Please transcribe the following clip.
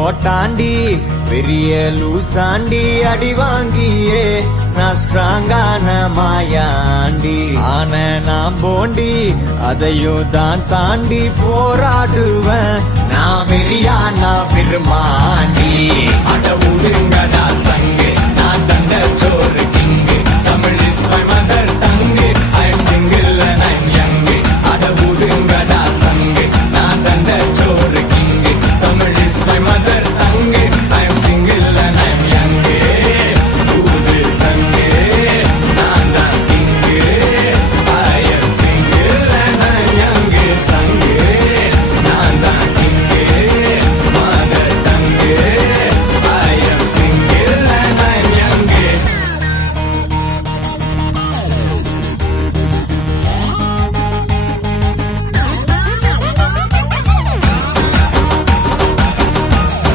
போட்டாண்டி பெரிய லூசாண்டி அடி வாங்கியே நான் ஸ்ட்ராங்கான மாயாண்டி ஆன நான் போண்டி அதையும் தான் தாண்டி போராடுவேன் நான் வெறியா நான் பெருமா